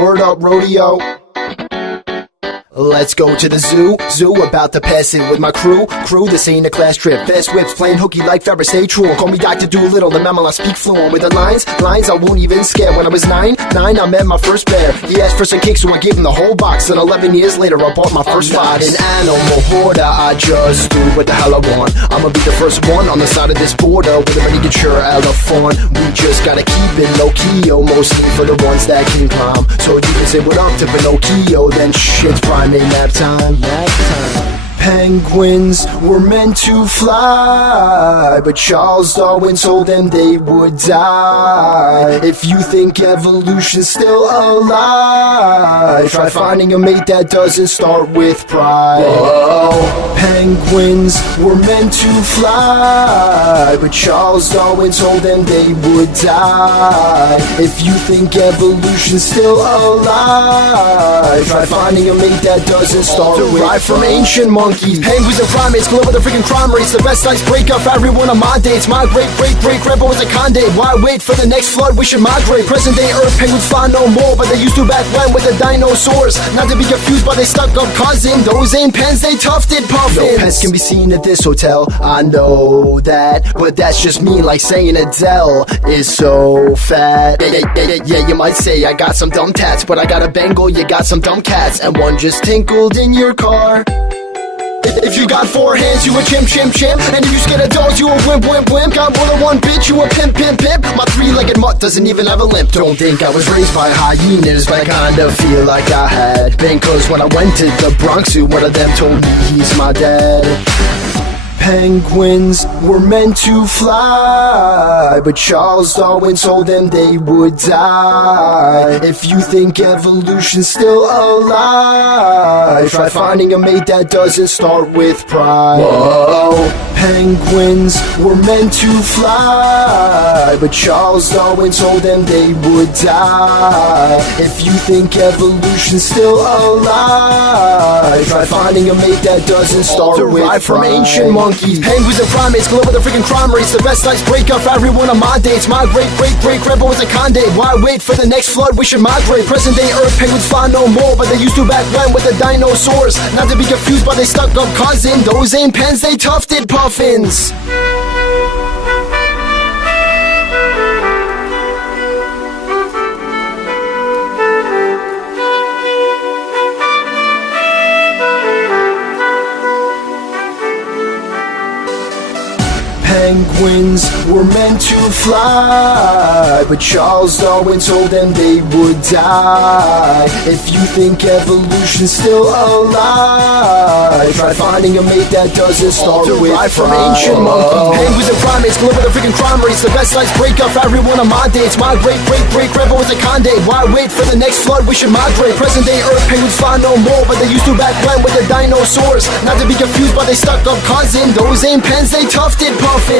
Word up, rodeo. Let's go to the zoo, about to pass it with my crew. This ain't a class trip, fast whips, playing hooky like Ferris, stay truant. Call me Dr. DoLittle, the mammal, I speak fluent. With the lines I won't even scare. When I was nine, I met my first bear. He asked for some cake, so I gave him the whole box. And 11 years later, I bought my first fox. An animal hoarder, I just do what the hell I want. I'ma be the first one on the side of this border with a miniature elephant. We just gotta keep it low-key, mostly for the ones that can climb. So you can say what up to Pinocchio, then shit's primate nap time. Penguins were meant to fly, but Charles Darwin told them they would die. If you think evolution's still alive, try finding a mate that doesn't start with pride. Whoa. Penguins were meant to fly, but Charles Darwin told them they would die. If you think evolution's still alive, try finding a mate that doesn't start with pride. From ancient monkeys, penguins and primates, glow with the freaking crime rates. The best ice breaker for every one of my dates. My great-great-great-grandpa was a conde. Why wait for the next flood? We should migrate. Present day Earth penguins fly no more, but they used to back when with the dinosaurs. Not to be confused by they stuck up cousin. Those ain't pens, they tufted puffins. No pets can be seen at this hotel, I know that, but that's just me, like saying Adele is so fat. Yeah, you might say I got some dumb tats, but I got a Bengal, you got some dumb cats, and one just tinkled in your car. If you got 4 hands, you a chimp. And if you scared of dogs, you a wimp. Got more than one bitch, you a pimp. My 3-legged mutt doesn't even have a limp. Don't think I was raised by hyenas, but I kinda feel like I had been. Cause when I went to the Bronx Zoo, one of them told me he's my dad. Penguins were meant to fly, but Charles Darwin told them they would die. If you think evolution's still alive, try finding a mate that doesn't start with pride. Whoa. Penguins were meant to fly, but Charles Darwin told them they would die. If you think evolution's still alive, try finding a mate that doesn't start with pride. From ancient monkeys, penguins and primates, glow with the freaking crime rates. The best ice breaker for every one of my dates. My great-great-great-grandpa was a conde. Why wait for the next flood? We should migrate. Present day Earth penguins fly no more, but they used to back when with the dinosaurs. Not to be confused by they stuck up cousin. Those ain't pens, they tufted puffins. Penguins were meant to fly, but Charles Darwin told them they would die. If you think evolution's still alive, try finding a mate that doesn't start with pride. From ancient monkeys, penguins and primates, glow with the freaking crime rates. The best ice breaker for every one of my dates. My great-great-great-grandpa was a conde. Why wait for the next flood? We should migrate. Present day Earth penguins fly no more, but they used to back when with the dinosaurs. Not to be confused by they stuck up cousin. Those ain't pens, they tufted puffins.